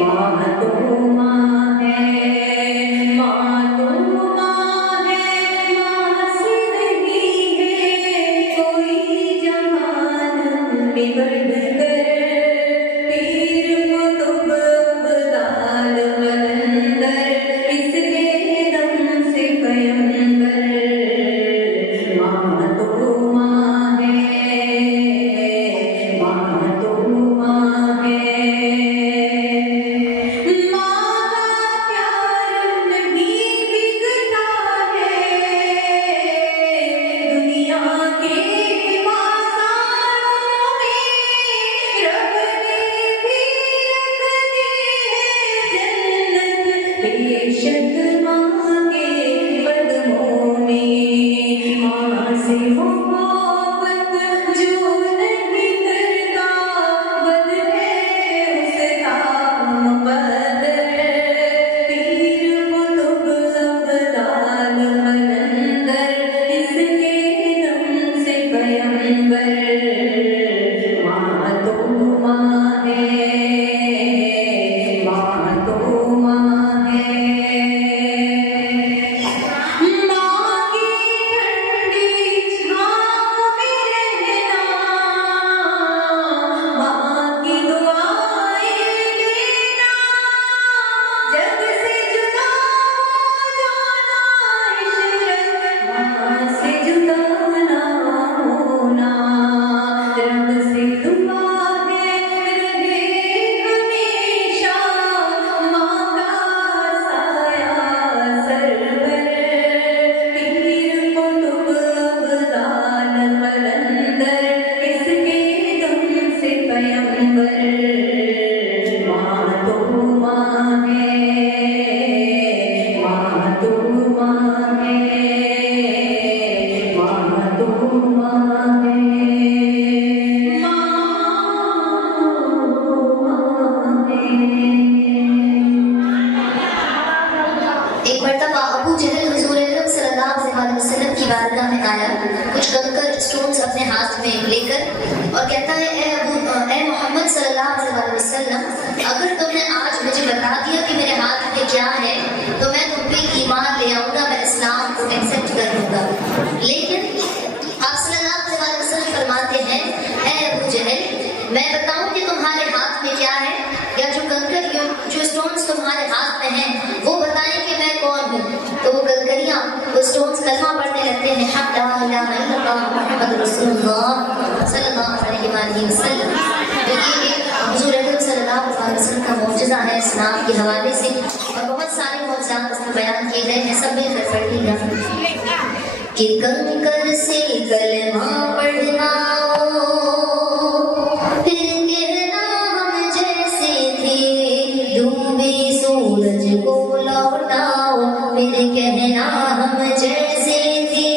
माँ तो माँ है, माँ तो माँ है, माँ से नहीं है कोई जहान में बढ़कर। पीर कुतुब अब्दाल कलंदर, इसके दम से पैगंबर। माँ तो माँ है, माँ तो माँ है। माँ का प्यार नहीं बिकता है, दुनिया के बाजारों में रब ने भी रख दी है जन्नत, बेशक माँ के कदमों में। माँ से मोहब्बत जो नहीं करता, बद है उसका मुक़द्दर। पीर कुतुब अब्दाल कलंदर, इसके दम से पैगंबर। माँ तो माँ है, माँ तो माँ है। माँ की ठंडी छाँव में रहना, माँ की दुआएं लेना, जग से जुदा हो जाना इशरत, माँ से जुदा ना होना। रब से दुआ है रहे हमेशा, माँ का साया सर पर। पीर कुतुब अब्दाल कलंदर, इसके दम से पैगंबर। माँ तो माँ है, माँ तो माँ है, माँ तो माँ है। माँ एक मरतबा अबू जहल हुजूर अकरम सल्लल्लाहु अलैहि वसल्लम की बारगाह में आया, कुछ कंकर स्टोन्स अपने हाथ में लेकर, और कहता है ए मोहम्मद सल्लल्लाहु अलैहि वसल्लम, अगर तुमने आज मुझे बता दिया कि मेरे हाथ में क्या है तो मैं तुम पे ईमान ले आऊँगा, मैं इस्लाम को एक्सेप्ट कर लूँगा। लेकिन आप सल्लल्लाहु अलैहि वसल्लम फरमाते हैं, ए अबू जहल, मैं बताऊँ कि तुम्हारे हाथ में क्या है, या जो कंकर जो स्टोन्स तुम्हारे हाथ में हैं वो बताएं कि मैं कौन हूँ। तो वो कंकरियाँ, वो स्टोन्स कलमा पढ़ने लगते हैं, हक ला इलाहा इल्लल्लाह मुहम्मद रसूलुल्लाह सल्लल्लाहु अलैहि वसल्लम। तो ये हुजूर अकरम सल्लल्लाहु अलैहि वसल्लम का मौजज़ा है इस्लाम के हवाले से, और बहुत सारे मौजज़ात उसमें बयान किए गए हैं, सब मिलकर पढ़िएगा। कि कंकर से कलमा पढ़ना फिर कहना हम जैसे थे, डूबे सूरज को लौटाओ फिर कहना हम जैसे थे।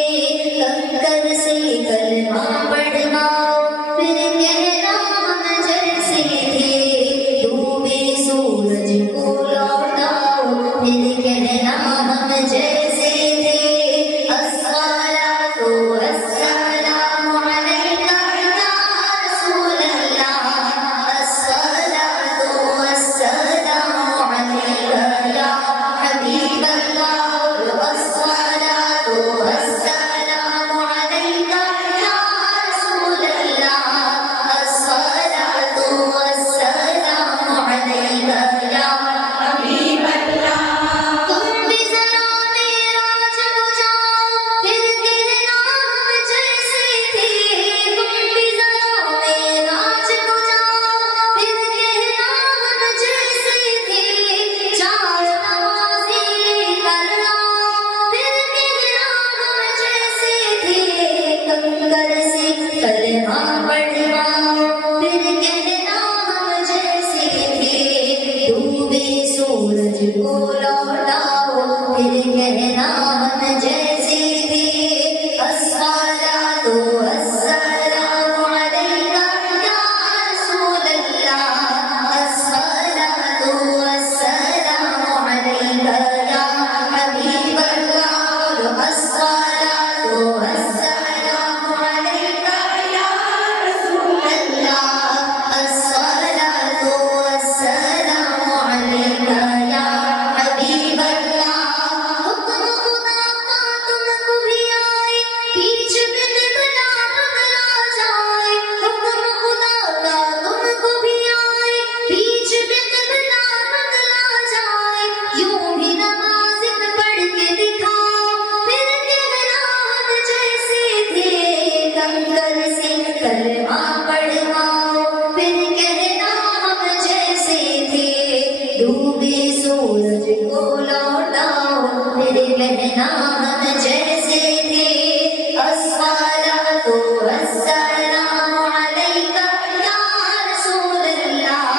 कंकर से कलमा पढ़ना फिर कहना हम जैसे थे, डूबे सूरज को लौटाओ फिर कहना हम जैसे थे। अस्सलातु वस्सलामु कहना हम जैसे थे अस्सलातु वस्सलामु अलैका या रसूल अल्लाह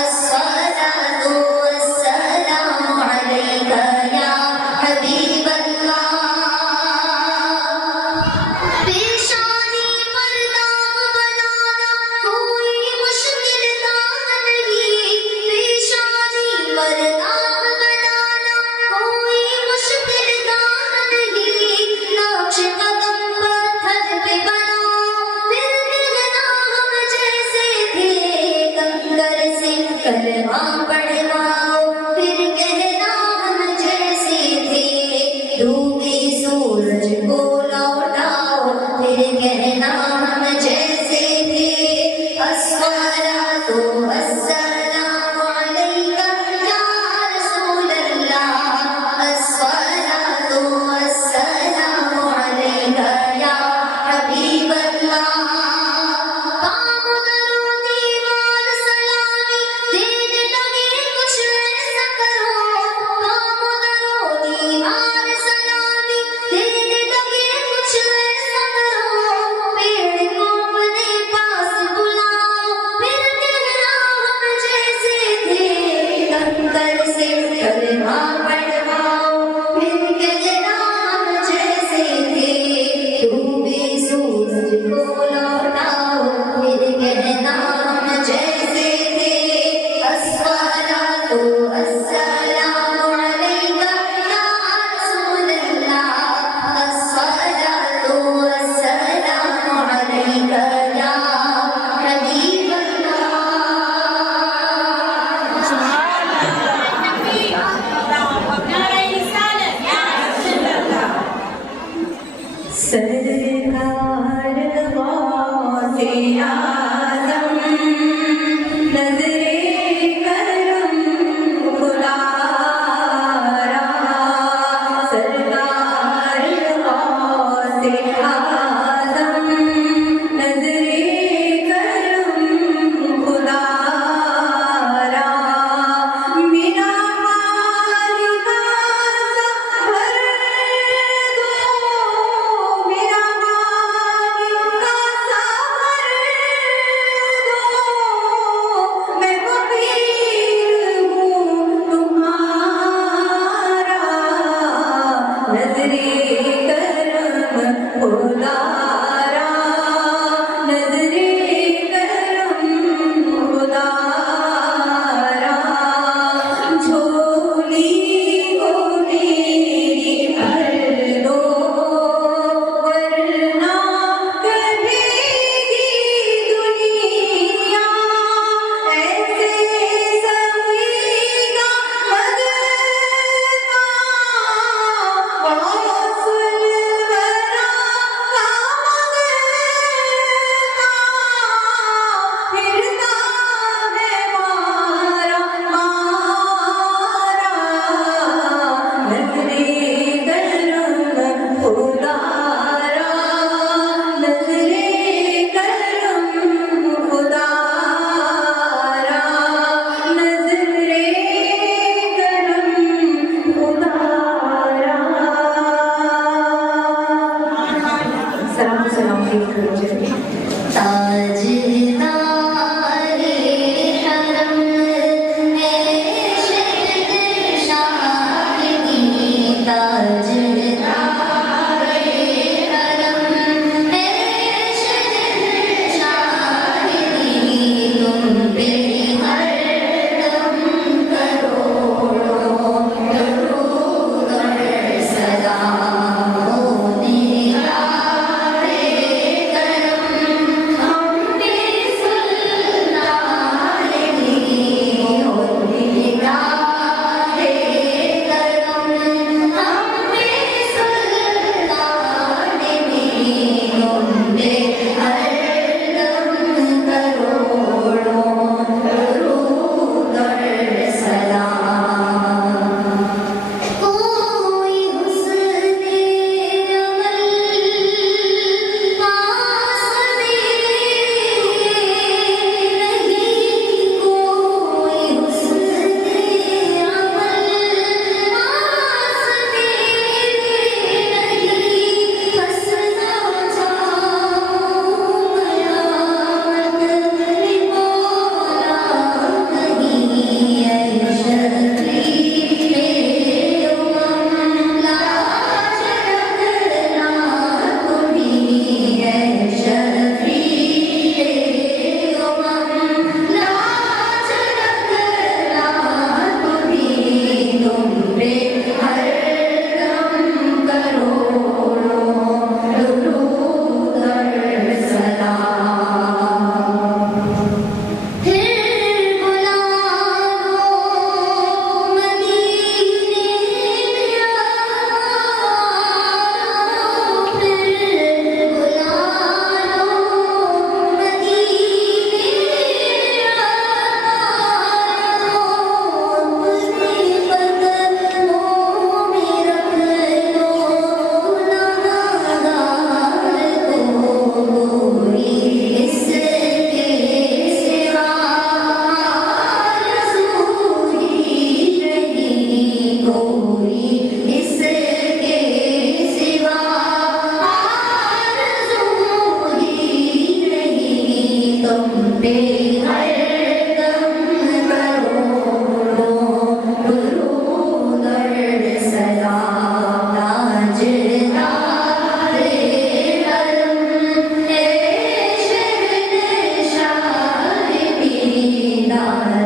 अस्सलातु वस्सलामु अलैका या हबीब अल्लाह पेशानी पर दाग बनाना कोई मुश्किल काम नहीं पेशानी पर दाग बनाना कोई मुश्किल काम नहीं नक्श कदम पत्थर पे बनाओ फिर कहना हम जैसे थे कंकर से कलमा पढ़वाओ फिर कहना हम जैसे थे डूबे सूरज को लौटाओ फिर कहना हम जैसे थे अस्सलातु वस्सलामु अलैका या रसूल अल्लाह अस्सलातु वस्सलामु अलैका या हबीब अल्लाह काम दरो दीवार सलामी देने लगे मेरा आनंद